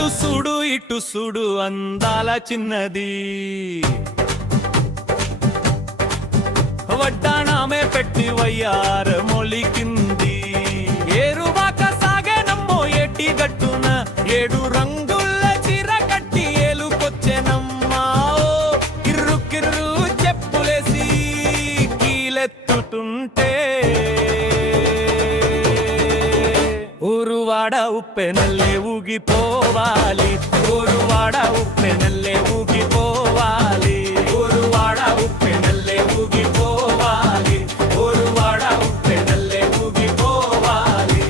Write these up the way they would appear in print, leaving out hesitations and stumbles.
అటు సుడు ఇటు సుడు అందాల చిన్నది వడ్డాణమే పెట్టి వయ్యార మొలికింది ఏరువాక సాగేనమ్మో ఏటి గట్టున ఏడు రంగుల చీర కట్టి ఏలుకొచ్చెనమ్మా కిర్రు కిర్రు చెప్పులేసి కీలెత్తుతుంటే ఊరువాడ ఉప్పెనల్లే ఊగిపోవాలి ఊరువాడ ఉప్పెనల్లే ఊగిపోవాలి ఊరువాడ ఉప్పెనల్లే ఊగిపోవాలి ఊరువాడ ఉప్పెనల్లే ఊగిపోవాలి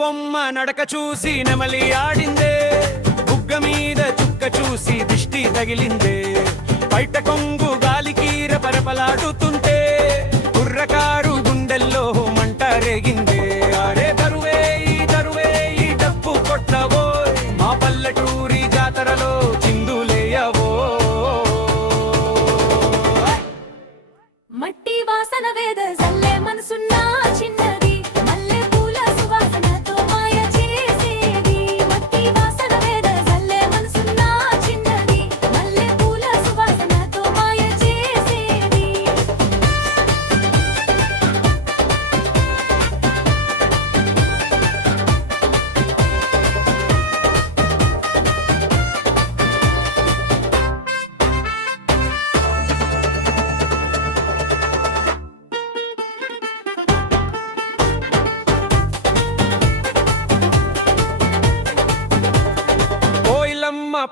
బొమ్మ నడక చూసి నెమలి ఆడిందే బుగ్గ మీద చుక్క చూసి దిష్టి తగిలిందే బయట కొంగు గాలికి రపరపలాడుతుంటే కుర్రకారు గుండెల్లో మంట రేగిందే అరే దరువే ఈ డప్పు కొట్టబోయ్ మా పల్లెటూరి జాతరలో చిందులేయవో మట్టి వాసన వేద జల్లే మనసున్నా చిన్నది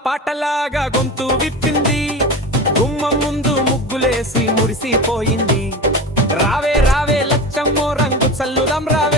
పాటలాగా గొంతు విప్పింది గుమ్మం ముందు ముగ్గులేసి మురిసిపోయింది రావే రావే లచ్చమ్మో రంగు చల్లుదాం రావే